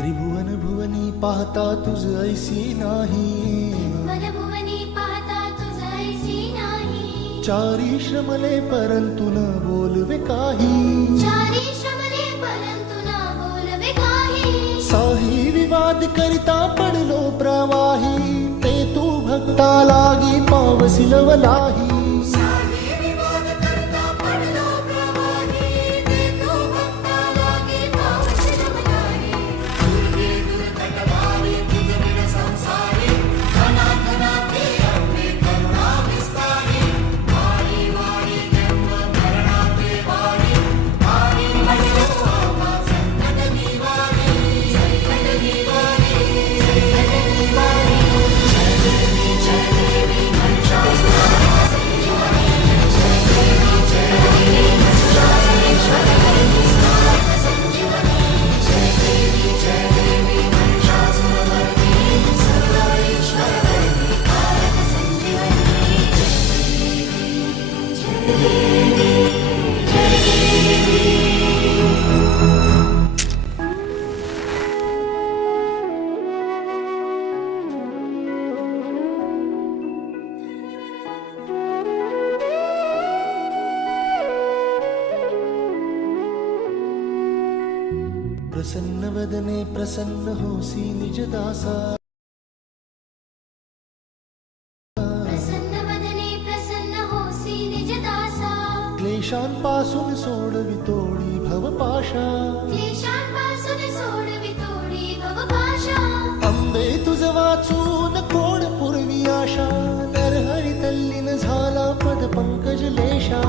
त्रिभुवन भुवनी पाहता तुझ ऐसी नाही, भुवनी पाहता तुझ ऐसी नाही. चारी श्रमले परंतु न बोलवे काही, चारी श्रमले परंतु न बोलवे काही. साही विवाद करिता पडलो प्रवाही, ते तू भक्ता लागी पावसिल वलाही. प्रसन्न वदने प्रसन्न होसी निज दासा, प्रसन्न वदने प्रसन्न होसी निज दासा. क्लेशांपासून सोडवितोडी भवपाशा, क्लेशांपासून सोडवितोडी भवपाशा. अंबे तुझ वाचून कोण पूर्वी आशा, नरहरी तल्लीन झाला पद पंकज लेशा.